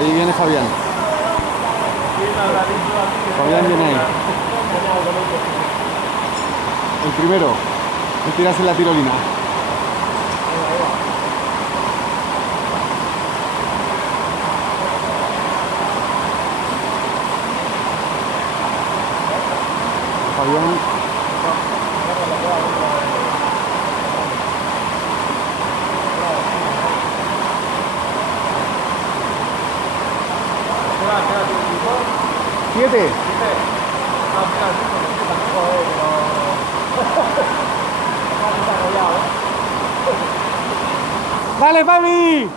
Ahí viene Fabián. Fabián viene ahí. El primero. El tirarse la tirolina. Fabián. ¿7? ¡Dale, Fabi!